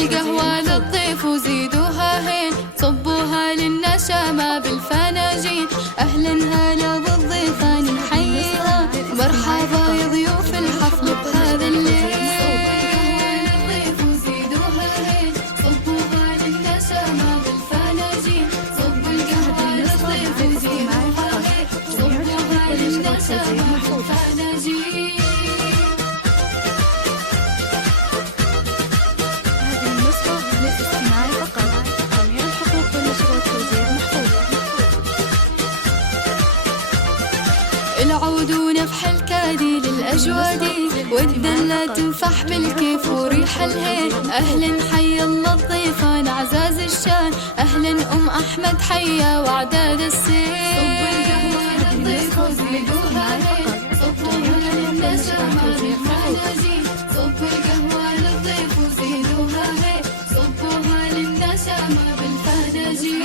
القهوة للضيف وزيدوها هين، صبوها للنشامة بالفناجين. أهلا هلا بالضيفان نحييها، مرحبا يا ضيوف الحفل بهذا الليل. العود ونفح الكادي للأجوادي، والدلة تنفح بالكيف وريح الهيل. أهلا حي الله الضيفان عزاز الشان، أهلا أم أحمد حيا وعداد السيل. صبوا القهوة للضيف وزيدوها هين، صبوها للنشامة بالفناجين. صبوا القهوة للضيف وزيدوها هين، صبوها للنشامة بالفناجين.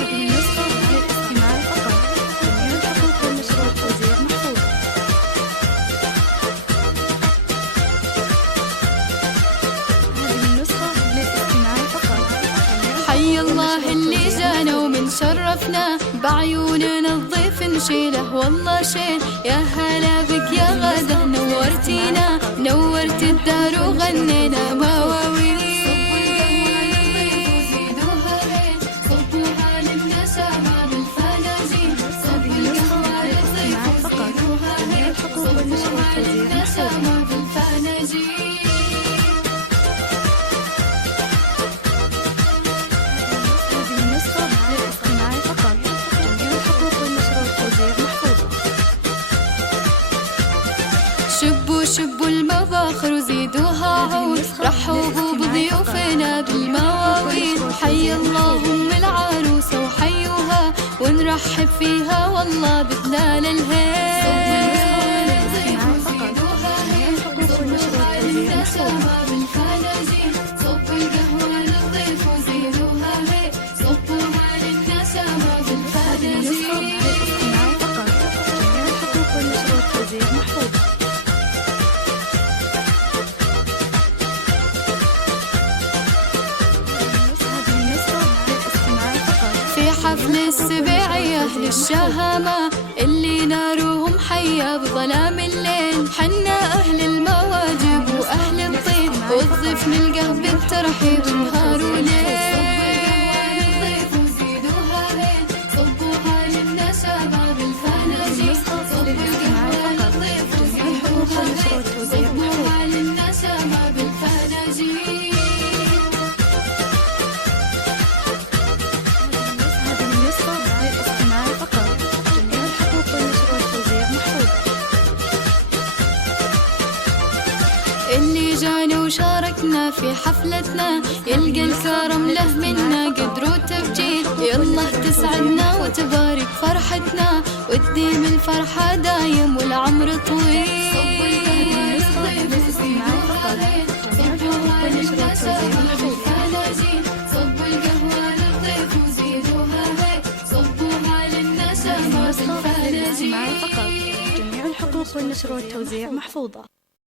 حي الله اللي جانا ومن شرفنا، بعيوننا الضيف نشيله والله شين. يا هلا بك يا غدا نورتينا، نورت الدار وغنينا مواويل. صبوها هين، صبوها للنشامة بالفناجين. صبوا القهوة للضيف وزيدوها هين، صبوها للنشامة بالفناجين. شبوا المباخر وزيدوها عود، رحبوا بضيوفنا بالمواويل. حي الله أم العروسة وحيوها، ونرحب فيها والله بدلال الهيل. صبوها للنشامة بالفناجين، صبوا القهوة للضيف وزيدوها هين، صبوها للنشامة بالفناجين. حفل السبيعي أهل الشهامة، اللي نارهم حيا بظلام الليل. حنا أهل المواجب وأهل الطيب، والضيف نلقاه بالترحيب نهار وليل. وزيدوها هين، صبوها للنشامة بالفناجين. صبوا القهوة للضيف وزيدوها هين، صبوها للنشامة بالفناجين. اللي جانا وشاركنا في حفلتنا، يلقى الكرم له منا قدر وتبجيل. يلا تسعدنا وتبارك فرحتنا، وتديم الفرحة دايم والعمر طويل. صبوا القهوة للضيف وزيدوها هين، صبوها للنشامة بالفناجين. صبوا القهوة للضيف وزيدوها هين، صبوها للنشامة بالفناجين. جميع الحقوق والنشر والتوزيع محفوظة.